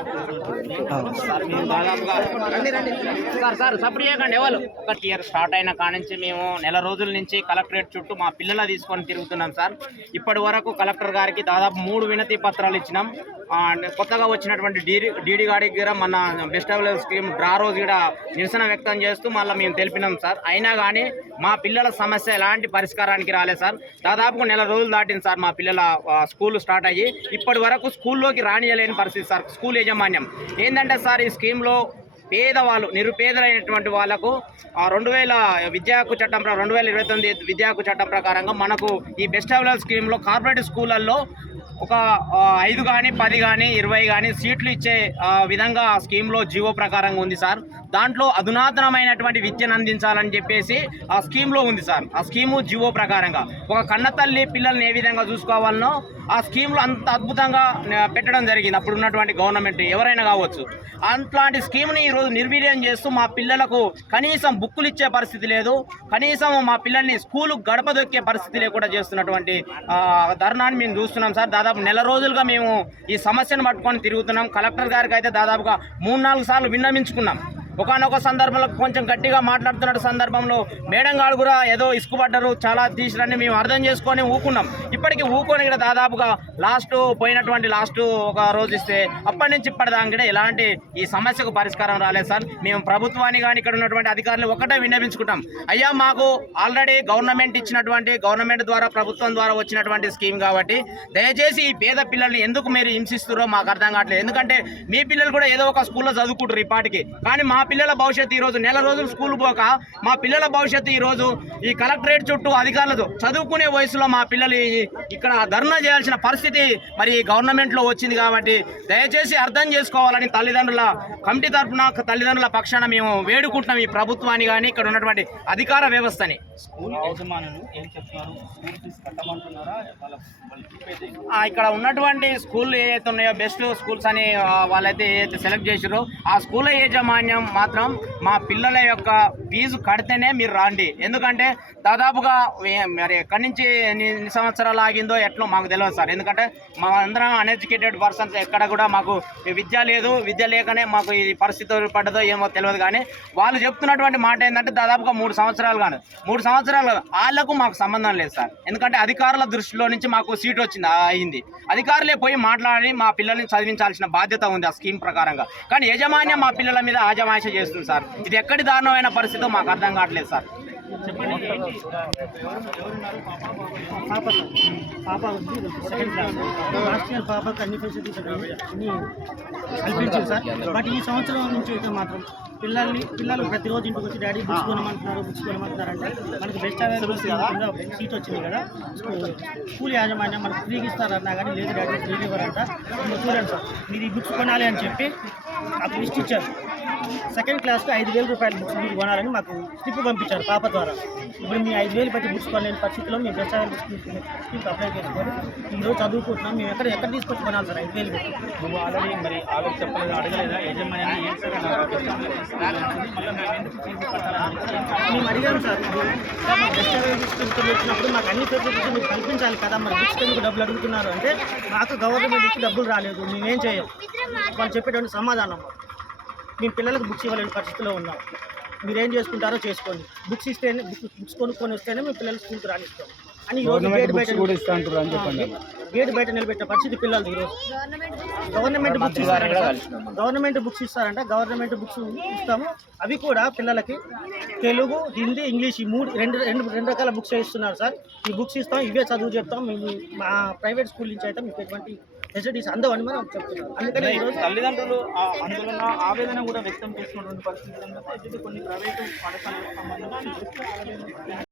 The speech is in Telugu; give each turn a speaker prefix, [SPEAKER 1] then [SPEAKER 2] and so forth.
[SPEAKER 1] సార్ సార్ సార్ సపోర్ట్ చేయకండి ఎవరు? ఒక ఇయర్ స్టార్ట్ అయిన కాడ నుంచి మేము నెల రోజుల నుంచి కలెక్టరేట్ చుట్టూ మా పిల్లల తీసుకొని తిరుగుతున్నాం సార్. ఇప్పటి వరకు కలెక్టర్ గారికి దాదాపు మూడు వినతి పత్రాలు ఇచ్చినాం. కొత్తగా వచ్చినటువంటి డీడీ డీడీ గారి దగ్గర మన బెస్ట్ అవైలబుల్ స్కీమ్ డ్రా రోజు కూడా నిరసన వ్యక్తం చేస్తూ మళ్ళీ మేము తెలిపినాం సార్. అయినా కానీ మా పిల్లల సమస్య ఎలాంటి పరిష్కారానికి రాలేదు సార్. దాదాపు నెల రోజులు దాటింది సార్ మా పిల్లల స్కూల్ స్టార్ట్ అయ్యి. ఇప్పటి వరకు స్కూల్లోకి రానియలేని పరిస్థితి సార్. స్కూల్ యాజమాన్యం. ఏంటంటే సార్ ఈ స్కీమ్లో పేదవాళ్ళు నిరుపేదలైనటువంటి వాళ్ళకు ఆ రెండు వేల విద్యా హక్కు చట్టం రెండు వేల ఇరవై తొమ్మిది విద్యా హక్కు చట్టం ప్రకారంగా మనకు ఈ బెస్ట్ అవైలబుల్ స్కీమ్లో కార్పొరేట్ స్కూళ్ళల్లో ఒక ఐదు కానీ పది కానీ ఇరవై కానీ సీట్లు ఇచ్చే విధంగా ఆ స్కీమ్లో జీవో ప్రకారంగా ఉంది సార్. దాంట్లో అధునాతనమైనటువంటి విద్యను అందించాలని చెప్పేసి ఆ స్కీమ్లో ఉంది సార్. ఆ స్కీము జీవో ప్రకారంగా. ఒక కన్నతల్లి పిల్లల్ని ఏ విధంగా చూసుకోవాలనో ఆ స్కీమ్లో అంత అద్భుతంగా పెట్టడం జరిగింది. అప్పుడు ఉన్నటువంటి గవర్నమెంట్ ఎవరైనా కావచ్చు. అట్లాంటి స్కీమ్ని ఈరోజు నిర్వీర్యం చేస్తూ మా పిల్లలకు కనీసం బుక్కులు ఇచ్చే పరిస్థితి లేదు. కనీసం మా పిల్లల్ని స్కూలు గడపదొక్కే పరిస్థితి లేకుండా చేస్తున్నటువంటి ధర్నాన్ని మేము చూస్తున్నాం సార్. దాదాపు నెల రోజులుగా మేము ఈ సమస్యను పట్టుకొని తిరుగుతున్నాం. కలెక్టర్ గారికి అయితే దాదాపుగా మూడు నాలుగు సార్లు విన్నమించుకున్నాం ఒకనొక సందర్భంలో కొంచెం గట్టిగా మాట్లాడుతున్న సందర్భంలో మేడం గారు కూడా ఏదో ఇసుకుపడ్డారు చాలా తీసిరని మేము అర్థం చేసుకొని ఊకున్నాం. ఇప్పటికీ ఊకొని కూడా దాదాపుగా లాస్ట్ పోయినటువంటి లాస్ట్ ఒక రోజు ఇస్తే అప్పటి నుంచి ఇప్పటిదాకా కూడా ఎలాంటి ఈ సమస్యకు పరిష్కారం రాలేదు సార్. మేము ప్రభుత్వాన్ని కానీ ఇక్కడ ఉన్నటువంటి అధికారులు ఒకటే విన్నవించుకుంటాం. అయ్యా మాకు ఆల్రెడీ గవర్నమెంట్ ఇచ్చినటువంటి గవర్నమెంట్ ద్వారా ప్రభుత్వం ద్వారా వచ్చినటువంటి స్కీమ్ కాబట్టి దయచేసి ఈ పేద పిల్లల్ని ఎందుకు మీరు హింసిస్తున్నారో మాకు అర్థం కావట్లేదు. ఎందుకంటే మీ పిల్లలు కూడా ఏదో ఒక స్కూల్లో చదువుకుంటారు ఇప్పటికి. కానీ మా పిల్లల భవిష్యత్తు ఈ రోజు నెల రోజులు స్కూల్ పోక మా పిల్లల భవిష్యత్తు ఈ రోజు ఈ కలెక్టరేట్ చుట్టూ అధికారులతో చదువుకునే వయసులో మా పిల్లలు ఇక్కడ ధర్నా చేయాల్సిన పరిస్థితి మరి గవర్నమెంట్లో వచ్చింది కాబట్టి దయచేసి అర్థం చేసుకోవాలని తల్లిదండ్రుల కమిటీ తరఫున తల్లిదండ్రుల పక్షాన మేము వేడుకుంటున్నాం ఈ ప్రభుత్వాన్ని కానీ ఇక్కడ ఉన్నటువంటి అధికార వ్యవస్థని. ఇక్కడ ఉన్నటువంటి స్కూల్ ఏవైతే ఉన్నాయో బెస్ట్ స్కూల్స్ అని వాళ్ళైతే ఏదైతే సెలెక్ట్ చేసారో ఆ స్కూల్ యాజమాన్యం మాత్రం మా పిల్లల యొక్క ఫీజు కడితేనే మీరు రాండి. ఎందుకంటే దాదాపుగా మరి ఎక్కడి నుంచి ఎన్ని సంవత్సరాలు ఆగిందో ఎట్లా మాకు తెలియదు సార్. ఎందుకంటే మా అందరం అన్ఎడ్యుకేటెడ్ పర్సన్స్ ఎక్కడ కూడా మాకు విద్య లేదు. విద్య లేకనే మాకు ఈ పరిస్థితి పడ్డదో ఏమో తెలియదు కానీ వాళ్ళు చెప్తున్నటువంటి మాట ఏంటంటే దాదాపుగా మూడు సంవత్సరాలు కానీ మూడు సంవత్సరాలు వాళ్ళకు మాకు సంబంధం లేదు సార్. ఎందుకంటే అధికారుల దృష్టిలో నుంచి మాకు సీట్ వచ్చింది అయింది. అధికారులే పోయి మాట్లాడి మా పిల్లల్ని చదివించాల్సిన బాధ్యత ఉంది ఆ స్కీమ్ ప్రకారంగా. కానీ యజమాన్యం మా పిల్లల మీద ఆజమాయిష చేస్తుంది సార్. ఇది ఎక్కడి దారుణమైన పరిస్థితో మాకు అర్థం కావట్లేదు సార్.
[SPEAKER 2] చెప్పండి పాప
[SPEAKER 3] పాప పాప ఉంది సెకండ్ క్లాస్ లాస్ట్ ఇయర్ పాపకి అన్ని ఫెసిలిటీస్ అన్ని కల్పించింది సార్ బట్ ఈ సంవత్సరం నుంచి అయితే మాత్రం పిల్లల్ని పిల్లలు ప్రతిరోజు ఇంటికి వచ్చి డాడీ బుక్స్ కొనమంటున్నారు బుక్స్ కొనమంటున్నారు అంటే మనకి బెస్ట్ అవైలబుల్ సీట్ వచ్చింది కదా. స్కూల్ యాజమాన్యం మనకు ఫ్రీగా ఇస్తారన్నా కానీ లేదు డాడీ ఫ్రీగా ఇవ్వరంట. చూడండి సార్. మీరు ఈ బుక్స్ కొనాలి అని చెప్పి మాకు లిస్ట్ ఇచ్చారు. సెకండ్ క్లాస్కి ఐదు వేల రూపాయల బుక్స్ మీరు కొనాలని మాకు స్లిప్ పంపించారు పాప ద్వారా. ఇప్పుడు మీ ఐదు వేలు పెట్టి బుక్స్ కొనలేని పరిస్థితిలో మేము బెస్ట్ స్కీమ్కి అప్లై చేసుకొని ఈరోజు చదువుకుంటున్నాం. మేము ఎక్కడ ఎక్కడ తీసుకొచ్చి కొనాలి సార్ ఐదు వేలు
[SPEAKER 2] నువ్వు ఆల్రెడీ మరి ఆలోచన చెప్పలేదు అడగలేదా? యజమాని మేము
[SPEAKER 3] అడిగాం సార్. వచ్చినప్పుడు మాకు అన్ని ఫెసిలిటీస్ మీరు కల్పించాలి కదా మరి బుక్స్ ఎందుకు డబ్బులు అడుగుతున్నారు అంటే మాకు గవర్నమెంట్ నుంచి డబ్బులు రాలేదు. మేమేం చేయం? వాళ్ళు చెప్పేటువంటి సమాధానం మేము పిల్లలకు బుక్స్ ఇవ్వలేని పరిస్థితిలో ఉన్నాం. మీరేం చేసుకుంటారో చేసుకోండి. బుక్స్ ఇస్తేనే బుక్స్ బుక్స్ కొనుక్కొని వస్తేనే మేము పిల్లలు స్కూల్కి రానిస్తాం అని ఈరోజు గేట్ బయట గేట్ బయట నిలబెట్టిన పరిస్థితి పిల్లలు ఈరోజు గవర్నమెంట్ బుక్స్ ఇస్తారంట. గవర్నమెంట్ బుక్స్ ఇస్తారంట. గవర్నమెంట్ బుక్స్ ఇస్తాము. అవి కూడా పిల్లలకి తెలుగు హిందీ ఇంగ్లీష్ ఈ మూడు రెండు రెండు రెండు రకాల బుక్స్ ఇస్తున్నారు సార్. ఈ బుక్స్ ఇస్తాం. ఇవే చదువు చెప్తాం. మేము మా ప్రైవేట్ స్కూల్ నుంచి అయితే మీకు ఎటువంటి ఫెసిలిటీస్ అందవని మనం చెప్తున్నాం అందుకని ఈరోజు
[SPEAKER 2] తల్లిదండ్రులు ఆందోళన ఆవేదన కూడా వ్యక్తం పరిస్థితులు ఏంటంటే ఇది కొన్ని ప్రైవేటు పాఠశాలకు సంబంధించి